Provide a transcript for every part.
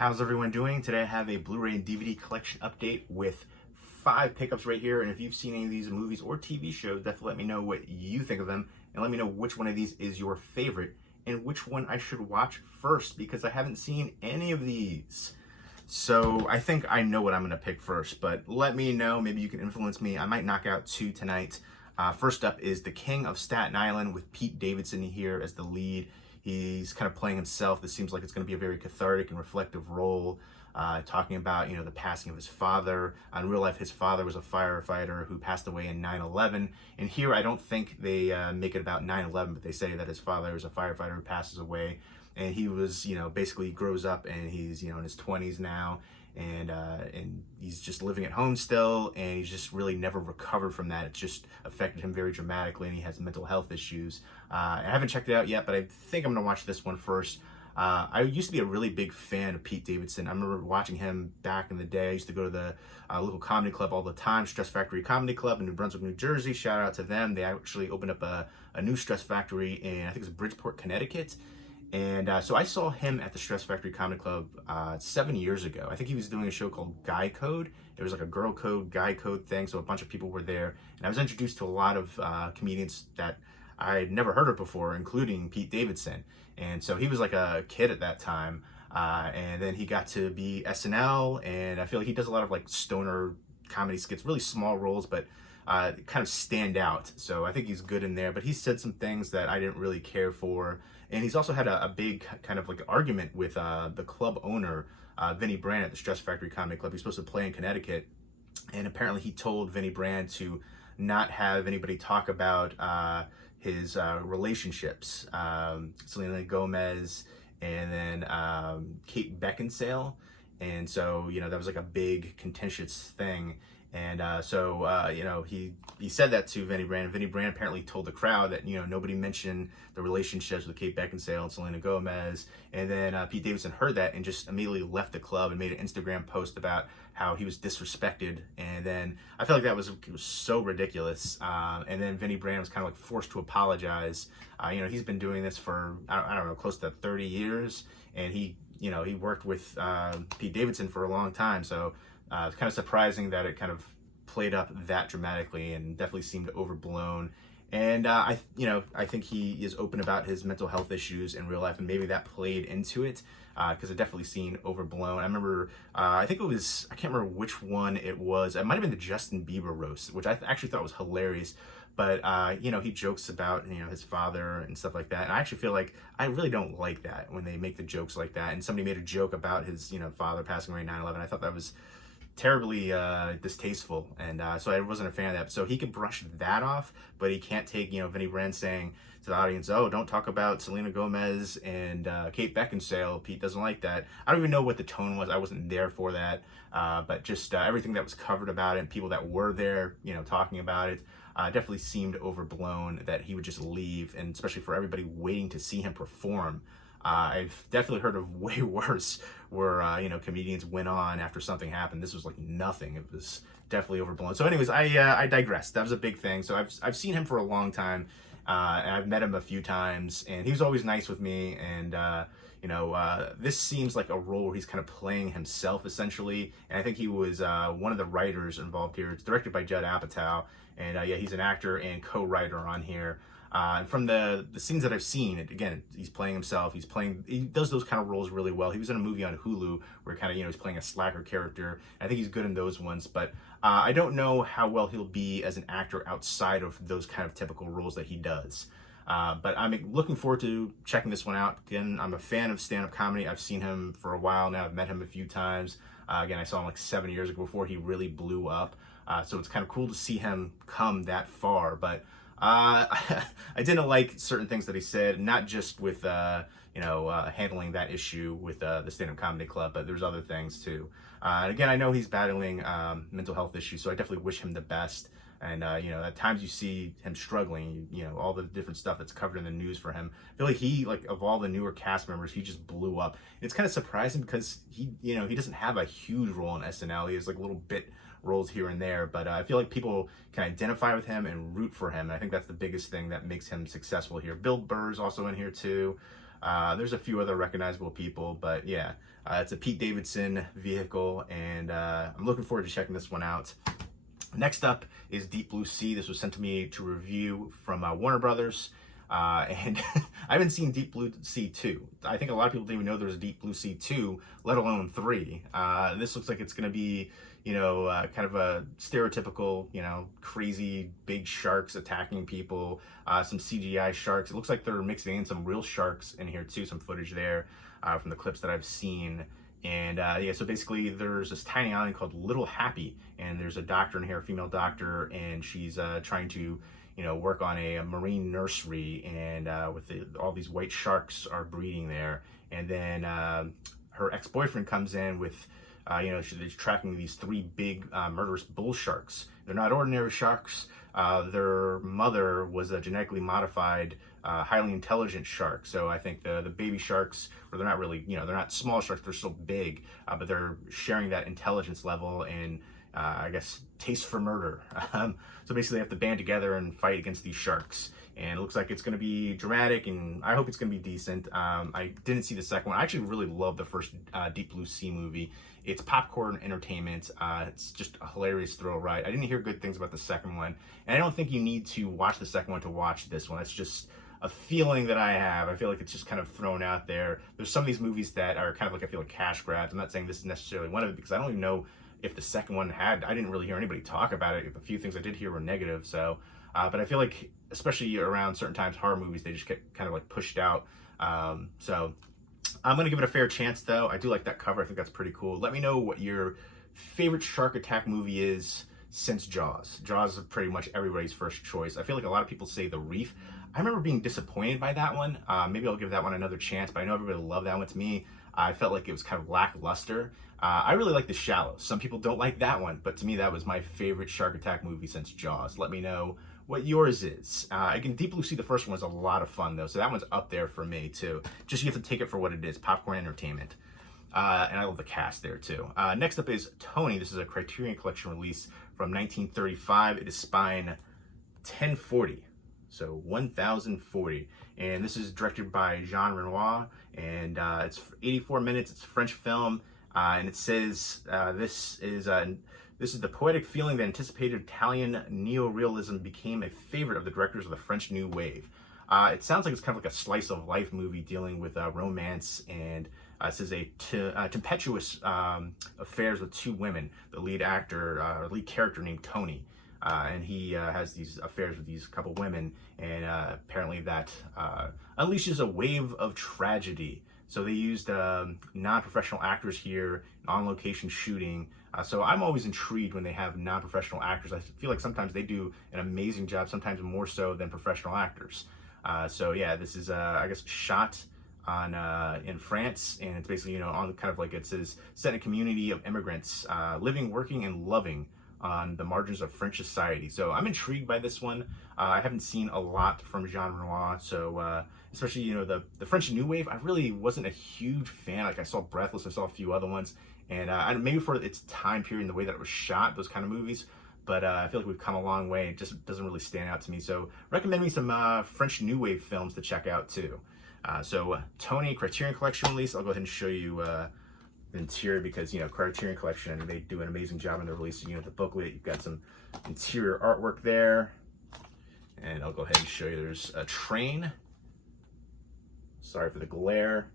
How's everyone doing? Today I have a Blu-ray and DVD collection update with 5 pickups right here. And if you've seen any of these movies or TV shows, definitely let me know what you think of them. And let me know which one of these is your favorite and which one I should watch first, because I haven't seen any of these. So I think I know what I'm going to pick first, but let me know. Maybe you can influence me. I might knock out 2 tonight. First up is The King of Staten Island with Pete Davidson here as the lead. He's kind of playing himself. This seems like it's going to be a very cathartic and reflective role, talking about, the passing of his father. In real life, his father was a firefighter who passed away in 9/11. And here, I don't think they make it about 9/11, but they say that his father was a firefighter who passes away. And he was, basically grows up and he's, in his 20s now. And he's just living at home still, and he's just really never recovered from that. It's just affected him very dramatically, and he has mental health issues. I haven't checked it out yet, but I think I'm gonna watch this one first. I used to be a really big fan of Pete Davidson. I remember watching him back in the day. I used to go to the local comedy club all the time, Stress Factory Comedy Club in New Brunswick, New Jersey. Shout out to them. They actually opened up a new Stress Factory in, I think it's Bridgeport, Connecticut. And so I saw him at the Stress Factory Comedy Club 7 years ago. I think he was doing a show called Guy Code. It was like a girl code, guy code thing. So a bunch of people were there. And I was introduced to a lot of comedians that I'd never heard of before, including Pete Davidson. And so he was like a kid at that time. And then he got to be SNL. And I feel like he does a lot of like stoner comedy skits, really small roles, but kind of stand out. So I think he's good in there. But he said some things that I didn't really care for. And he's also had a big kind of like argument with the club owner, Vinnie Brand, at the Stress Factory Comedy Club. He's supposed to play in Connecticut. And apparently he told Vinnie Brand to not have anybody talk about his relationships. Selena Gomez and then Kate Beckinsale. And so, that was like a big contentious thing. And he said that to Vinnie Brand. And Vinnie Brand apparently told the crowd that, nobody mentioned the relationships with Kate Beckinsale and Selena Gomez. And then Pete Davidson heard that and just immediately left the club and made an Instagram post about how he was disrespected. And then I felt like it was so ridiculous. And then Vinnie Brand was kind of like forced to apologize. He's been doing this for, I don't know, close to 30 years. And he worked with Pete Davidson for a long time. So it's kind of surprising that it kind of played up that dramatically and definitely seemed overblown. And I think he is open about his mental health issues in real life, and maybe that played into it, because it definitely seemed overblown. I remember, I think it was, I can't remember which one it was. It might have been the Justin Bieber roast, which I actually thought was hilarious. But, he jokes about, his father and stuff like that. And I actually feel like I really don't like that when they make the jokes like that. And somebody made a joke about his, father passing away in 9/11. I thought that was terribly distasteful, and so I wasn't a fan of that. So he could brush that off, but he can't take Vinnie Brand saying to the audience, "Oh, don't talk about Selena Gomez and Kate Beckinsale. Pete doesn't like that." I don't even know what the tone was. I wasn't there for that, but just everything that was covered about it and people that were there, talking about it, definitely seemed overblown. That he would just leave, and especially for everybody waiting to see him perform. I've definitely heard of way worse where, comedians went on after something happened. This was like nothing. It was definitely overblown. So anyways, I digress. That was a big thing. So I've seen him for a long time, and I've met him a few times, and he was always nice with me. And, this seems like a role where he's kind of playing himself essentially. And I think he was one of the writers involved here. It's directed by Judd Apatow. And he's an actor and co-writer on here. And from the scenes that I've seen, again, he's playing himself. He does those kind of roles really well. He was in a movie on Hulu where kind of, he's playing a slacker character. I think he's good in those ones, but I don't know how well he'll be as an actor outside of those kind of typical roles that he does. But I'm looking forward to checking this one out. Again, I'm a fan of stand-up comedy. I've seen him for a while now. I've met him a few times. Again, I saw him like 7 years ago before he really blew up. So it's kind of cool to see him come that far, but I didn't like certain things that he said, not just with, handling that issue with the stand-up comedy club, but there's other things too. And again, I know he's battling mental health issues, so I definitely wish him the best. And, at times you see him struggling, all the different stuff that's covered in the news for him. I feel like of all the newer cast members, he just blew up. It's kind of surprising because he doesn't have a huge role in SNL. He has like little bit roles here and there, but I feel like people can identify with him and root for him. And I think that's the biggest thing that makes him successful here. Bill Burr's also in here too. There's a few other recognizable people, but yeah, It's a Pete Davidson vehicle, and I'm looking forward to checking this one out. Next up is Deep Blue Sea. This was sent to me to review from Warner Brothers. And I haven't seen Deep Blue Sea 2. I think a lot of people didn't even know there was a Deep Blue Sea 2, let alone 3. This looks like it's going to be, kind of a stereotypical, crazy big sharks attacking people, some CGI sharks. It looks like they're mixing in some real sharks in here too, some footage there from the clips that I've seen. And yeah, so basically there's this tiny island called Little Happy, and there's a doctor in here, a female doctor, and she's trying to work on a marine nursery, and all these white sharks are breeding there. And then her ex-boyfriend comes in with, she's tracking these 3 big murderous bull sharks. They're not ordinary sharks. Their mother was a genetically modified, highly intelligent shark. So I think the baby sharks, or they're not really, they're not small sharks, they're still big, but they're sharing that intelligence level and I guess taste for murder. So basically they have to band together and fight against these sharks. And it looks like it's going to be dramatic, and I hope it's going to be decent. I didn't see the second one. I actually really love the first Deep Blue Sea movie. It's popcorn entertainment. It's just a hilarious thrill ride. I didn't hear good things about the second one, and I don't think you need to watch the second one to watch this one. It's just a feeling that I have. I feel like it's just kind of thrown out there. There's some of these movies that are kind of like, I feel like cash grabs. I'm not saying this is necessarily one of it, because I don't even know if the second one I didn't really hear anybody talk about it. A few things I did hear were negative. So, but I feel like, especially around certain times, horror movies, they just get kind of like pushed out. So I'm going to give it a fair chance though. I do like that cover. I think that's pretty cool. Let me know what your favorite shark attack movie is since Jaws. Jaws is pretty much everybody's first choice. I feel like a lot of people say The Reef. I remember being disappointed by that one. Maybe I'll give that one another chance, but I know everybody loved that one. To me, I felt like it was kind of lackluster. I really like The Shallows. Some people don't like that one, but to me, that was my favorite shark attack movie since Jaws. Let me know what yours is. Again, Deep Blue Sea, the first one, was a lot of fun, though, so that one's up there for me, too. Just you have to take it for what it is, popcorn entertainment. And I love the cast there, too. Next up is Tony. This is a Criterion Collection release from 1935. It is spine 1040. So 1040, and this is directed by Jean Renoir, and it's 84 minutes. It's a French film, and it says this is the poetic feeling that anticipated Italian neorealism became a favorite of the directors of the French New Wave. It sounds like it's kind of like a slice of life movie dealing with romance, and it says tempestuous affairs with 2 women. The lead character named Tony. And he has these affairs with these couple women, and apparently that unleashes a wave of tragedy. So they used non-professional actors here, on-location shooting. So I'm always intrigued when they have non-professional actors. I feel like sometimes they do an amazing job, sometimes more so than professional actors. So yeah, this is, I guess, shot on in France, and it's basically, on kind of like, it says, set in a community of immigrants living, working, and loving on the margins of French society. So I'm intrigued by this one. I haven't seen a lot from Jean Renoir, so especially, the French New Wave, I really wasn't a huge fan. Like, I saw Breathless, I saw a few other ones, and maybe for its time period and the way that it was shot, those kind of movies, but I feel like we've come a long way. It just doesn't really stand out to me. So recommend me some French New Wave films to check out too. So Tony, Criterion Collection release. I'll go ahead and show you interior, because Criterion Collection, they do an amazing job in the release. The booklet, you've got some interior artwork there, and I'll go ahead and show you. There's a train. Sorry for the glare,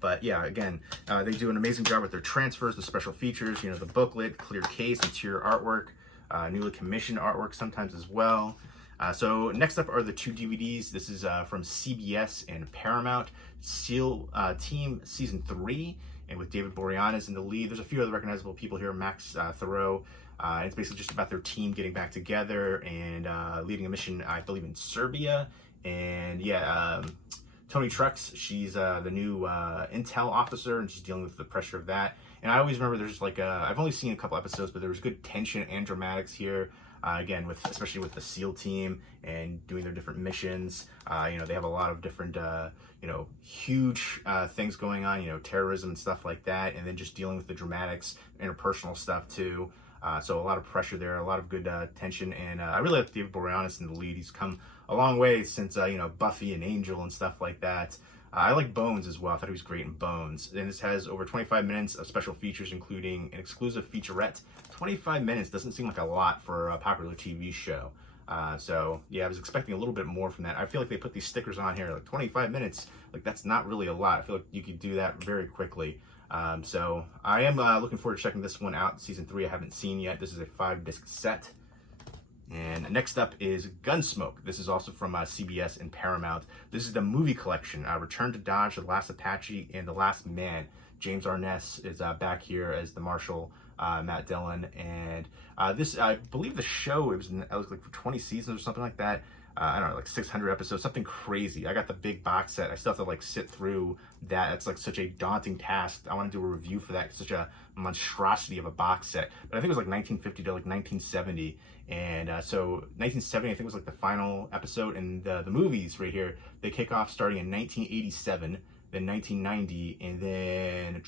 but yeah, again, they do an amazing job with their transfers, the special features, the booklet, clear case, interior artwork, newly commissioned artwork sometimes as well. So next up are the 2 DVDs. This is from CBS and Paramount, SEAL Team Season 3, and with David Boreanaz in the lead. There's a few other recognizable people here, Max Thoreau. It's basically just about their team getting back together and leading a mission, I believe, in Serbia. And yeah, Tony Trucks, she's the new intel officer, and she's dealing with the pressure of that. And I always remember there's like I've only seen a couple episodes, but there was good tension and dramatics here. Again, especially with the SEAL team and doing their different missions. They have a lot of different, huge things going on, terrorism and stuff like that. And then just dealing with the dramatics, interpersonal stuff too. So a lot of pressure there, a lot of good tension. And I really like David Boreanaz in the lead. He's come a long way since, Buffy and Angel and stuff like that. I like Bones as well. I thought he was great in Bones. And this has over 25 minutes of special features, including an exclusive featurette. 25 minutes doesn't seem like a lot for a popular TV show. So yeah, I was expecting a little bit more from that. I feel like they put these stickers on here, like 25 minutes, like that's not really a lot. I feel like you could do that very quickly. So I am looking forward to checking this one out. Season 3 I haven't seen yet. This is a 5-disc set. And next up is Gunsmoke. This is also from CBS and Paramount. This is the movie collection. Return to Dodge, The Last Apache, and The Last Man. James Arness is back here as the Marshal, Matt Dillon. And this, I believe the show, it was like for 20 seasons or something like that. I don't know, like 600 episodes, something crazy. I got the big box set. I still have to like sit through that. It's like such a daunting task. I want to do a review for that. It's such a monstrosity of a box set. But I think it was like 1950 to like 1970. And so 1970, I think was like the final episode. And the movies right here, they kick off starting in 1987, then 1990, and then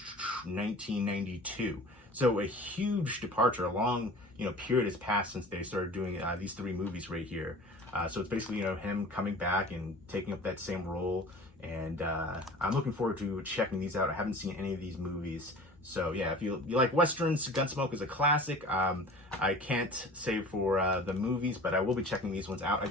1992. So a huge departure, a long period has passed since they started doing these 3 movies right here. So it's basically him coming back and taking up that same role, and I'm looking forward to checking these out. I haven't seen any of these movies, so yeah, if you like westerns, Gunsmoke is a classic. I can't say for the movies, but I will be checking these ones out.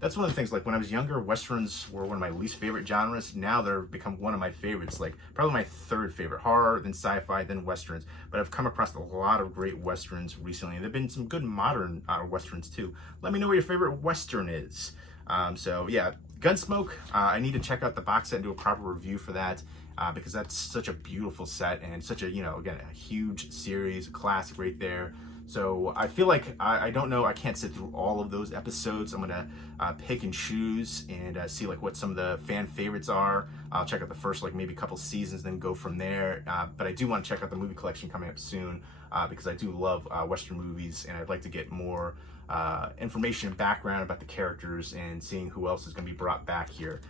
That's one of the things, like when I was younger, westerns were one of my least favorite genres. Now they've become one of my favorites, like probably my 3rd favorite. Horror, then sci-fi, then westerns. But I've come across a lot of great westerns recently, and there've been some good modern westerns too. Let me know what your favorite western is. So yeah, Gunsmoke, I need to check out the box set and do a proper review for that. Because that's such a beautiful set and such a, again, a huge series, a classic right there. So I feel like, I don't know, I can't sit through all of those episodes. I'm going to pick and choose and see like what some of the fan favorites are. I'll check out the first like maybe a couple seasons, then go from there. But I do want to check out the movie collection coming up soon because I do love Western movies, and I'd like to get more information and background about the characters and seeing who else is going to be brought back here.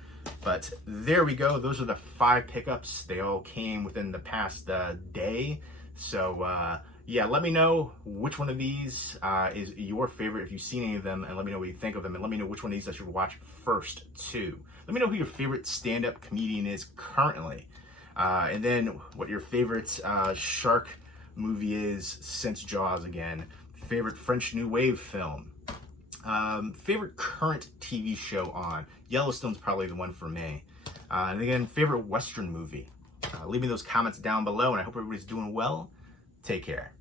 But there we go. Those are the 5 pickups. They all came within the past day. So yeah, let me know which one of these is your favorite, if you've seen any of them, and let me know what you think of them, and let me know which one of these I should watch first too. Let me know who your favorite stand-up comedian is currently, and then what your favorite shark movie is since Jaws again, favorite French New Wave film, favorite current TV show on. Yellowstone's probably the one for me. And again, favorite Western movie. Leave me those comments down below, and I hope everybody's doing well. Take care.